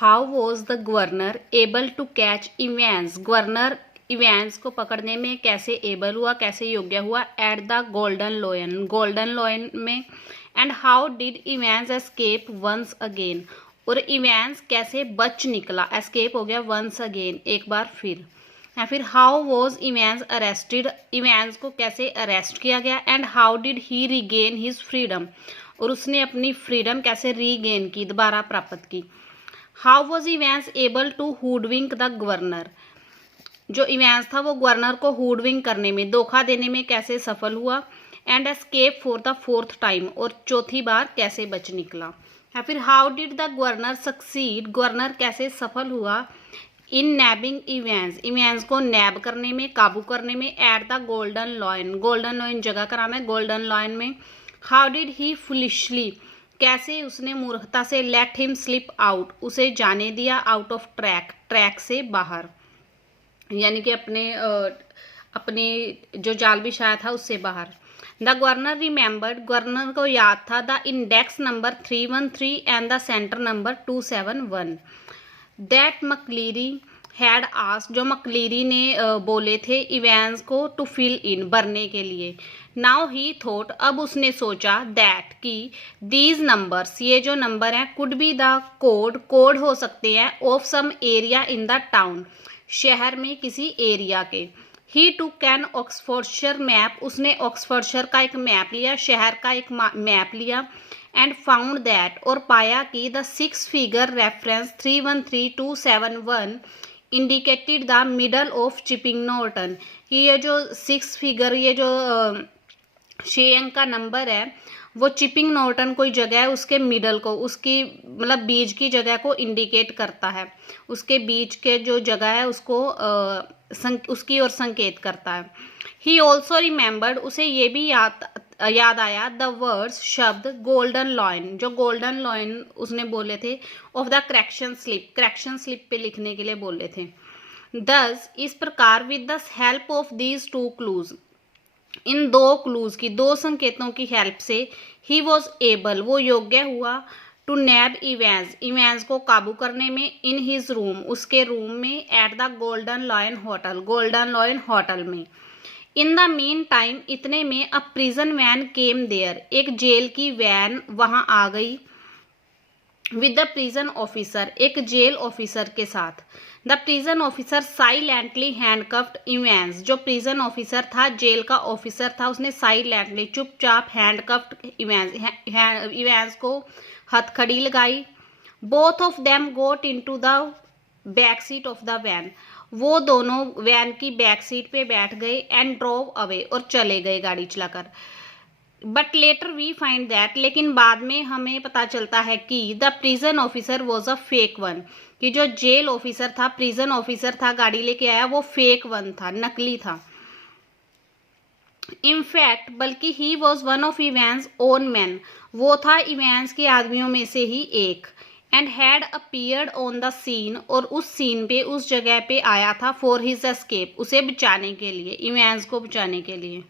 How was the governor able to catch Evans? गवर्नर Evans को पकड़ने में कैसे एबल हुआ, कैसे योग्य हुआ? एट द गोल्डन लॉयन में। And how did Evans escape once again? और इवेंस कैसे बच निकला? एस्केप हो गया वंस अगेन, एक बार फिर। या फिर how was Evans arrested? Evans को कैसे अरेस्ट किया गया? And how did he regain his freedom? और उसने अपनी फ्रीडम कैसे रीगेन की, दोबारा प्राप्त की। How was Evans able to hoodwink the governor? जो इवेंस था वो गवर्नर को हुडविंक करने में, धोखा देने में कैसे सफल हुआ। And escape for the fourth time, और चौथी बार कैसे बच निकला। या फिर how did the governor succeed? Governor कैसे सफल हुआ इन नैबिंग इवेंस? इवेंस को नैब करने में, काबू करने में। एट द गोल्डन लॉयन जगह का नाम है, गोल्डन लॉयन में। How did he foolishly? कैसे उसने मूर्खता से लेट हिम स्लिप आउट, उसे जाने दिया आउट ऑफ ट्रैक से बाहर, यानी कि अपनी जो जाल बिछाया था उससे बाहर। द गवर्नर रिमेंबर्ड, गवर्नर को याद था the index number 313 and the center number 271 that McLeary had as, जो मकलीरी ने बोले थे इवेंस को टू फिल इन, भरने के लिए। नाउ ही थॉट, अब उसने सोचा, दैट कि दीज नंबर्स, ये जो नंबर हैं, कुड बी द कोड हो सकते हैं of some area in the town, शहर में किसी एरिया के। He took an Oxfordshire map, उसने ऑक्सफोर्डशायर का एक मैप लिया, शहर का एक मैप लिया। एंड फाउंड दैट, और पाया कि the 6 figure reference 313271 indicated the middle of chipping Norton, कि ये जो 6 फिगर, ये जो 6 अंक का नंबर है, वो चिपिंग नॉर्टन कोई जगह है उसके मिडल को, उसकी मतलब बीच की जगह को इंडिकेट करता है, उसके बीच के जो जगह है उसको उसकी ओर संकेत करता है। ही ऑल्सो रिमेंबर्ड, उसे ये भी याद आया द वर्ड्स, शब्द गोल्डन लॉयन, जो गोल्डन लॉयन उसने बोले थे, ऑफ द करेक्शन स्लिप पे लिखने के लिए बोले थे। दस, इस प्रकार, with the help of these 2 clues, in 2 clues की, 2 संकेतों की हेल्प से, ही वॉज एबल, वो योग्य हुआ, टू नैब इवेंस को काबू करने में, इन हिज रूम, उसके रूम में। At the Golden Lion hotel में। इन द मीन टाइम, इतने में, a prison van came there, एक जेल की वैन वहां आ गई। विद द प्रिजन ऑफिसर, एक जेल ऑफिसर के साथ। The prison officer silently handcuffed Evans, जो प्रिजन ऑफिसर था, जेल का ऑफिसर था, उसने साइलेंटली, चुपचाप, हैंडकफ्ड इवेंस को हथकड़ी लगाई। Both of them got into the back seat of the van, वो दोनों वैन की बैक सीट पे बैठ गए। एंड ड्रोव अवे, और चले गए गाड़ी चलाकर। But later we find that, लेकिन बाद में हमें पता चलता है कि the prison officer was a fake one, कि जो जेल ऑफिसर था, प्रिजन ऑफिसर था, गाड़ी लेके आया, वो फेक वन था, नकली था। इनफैक्ट, बल्कि he was one of Evans own man, वो था इवेंस के आदमियों में से ही एक। And had appeared on the scene, और उस सीन पे, उस जगह पे आया था, फॉर हिज एस्केप, उसे बचाने के लिए, इवेंस को बचाने के लिए।